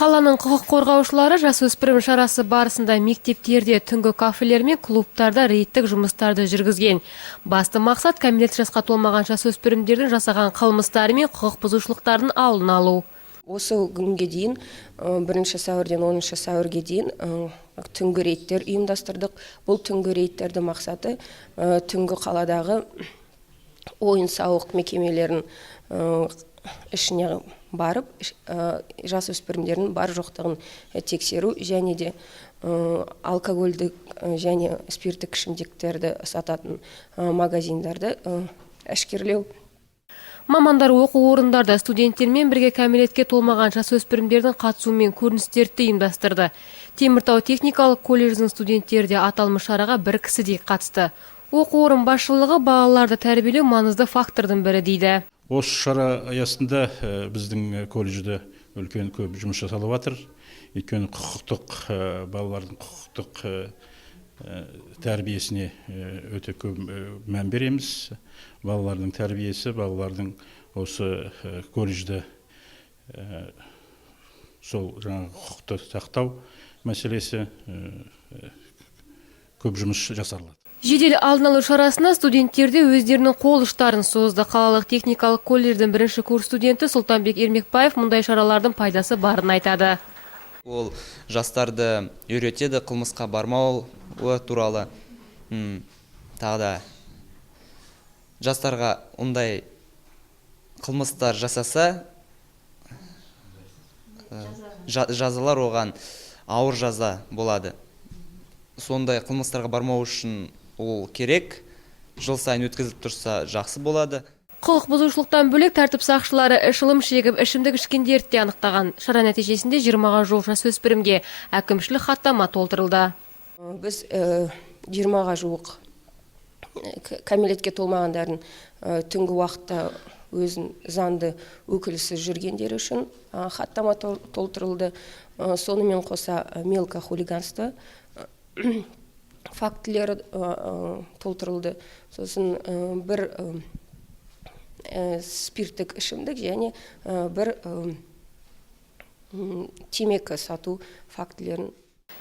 Қаланың құқық қорғаушылары жасөспірім шарасы барысында мектептерде, түнгі кафелер мен клубтарда рейдтік жұмыстарды жүргізген. Басты мақсат кәмелет жасқа толмаған жасөспірімдердің жасаған қылмыстары мен құқық бұзушылықтардың алдын алу. Осы күнге дейін 1 сәуірден 10 сәуірге дейін түнгі рейдтер ұйымдастырдық. Бұл түнгі рейдтерді мақсаты түнгі қаладағы ойын-сауық мекемелерін ішіне барып, жасөспірімдердің бар жоқтығын тексеру және де алкогольдік және спирттік ішімдіктерді сататын магазиндарды әшкерлеу. Мамандар оқу орындарда студенттермен бірге кәмелетке толмаған жасөспірімдердің қатысуымен көріністерді ұйымдастырды. Теміртау техникалық колледжінің студенттері де аталмыш шараға бір кісідей қатысты. Оқу орын басшылығы балаларды тәрбиелеу маңызды фактордың бірі дейді. Осы шара аясында біздің колледжде үлкен көп жұмыс жасалып жатыр. Өйткені балалардың құқықтық тәрбиесіне өте көп мән береміз. Балалардың тәрбиесі, балалардың осы колледжде сол құқықты сақтау мәселесі көп жұмыс жасалады. Жедел алдын алу шарасына студенттерде өздерінің қол ұштарын созды. Қалалық техникалық колледждің 1-ші курс студенті Сұлтанбек Ермекбаев мұндай шаралардың пайдасы барын айтады. Ол жастарды үйретеді қылмысқа бармау туралы. Тағы жастарға ондай қылмыстар жасаса, жазалар оған ауыр жаза болады. Сондай қылмыстарға бармау үшін ол керек, жыл сайын өткізіліп тұрса жақсы болады. Құқық бұзушылықтан бөлек тәртіп сақшылары ішілім шегіп, ішімдік ішкендерді де анықтаған. Шара нәтижесінде 20-ға жуық жасөспірімге әкімшілік хаттама толтырылды. Біз 20-ға жуық кәмелетке толмағандардың түнгі уақытта өзін заңды өкілісіз жүргендері үшін хаттама толтырылды. Сонымен қоса мелко хулиганство фактілері толтырылды. Сосын бір спирттік ішімдік және бір темекі сату фактілерін.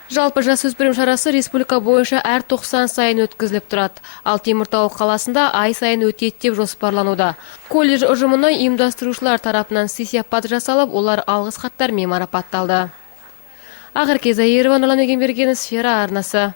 Жалпы жасөспірім шарасы республика бойынша әр 90 сайын өткізіліп тұрады. Ал Теміртау қаласында ай сайын өтеді деп жоспарлануда. Колледж ұжымына ұйымдастырушылар тарапынан сый-сияпат жасалып, олар алғыс хаттармен марапатталды. Ақерке Заирова, Нұрлан Егенбергенов, Сфера арнасы.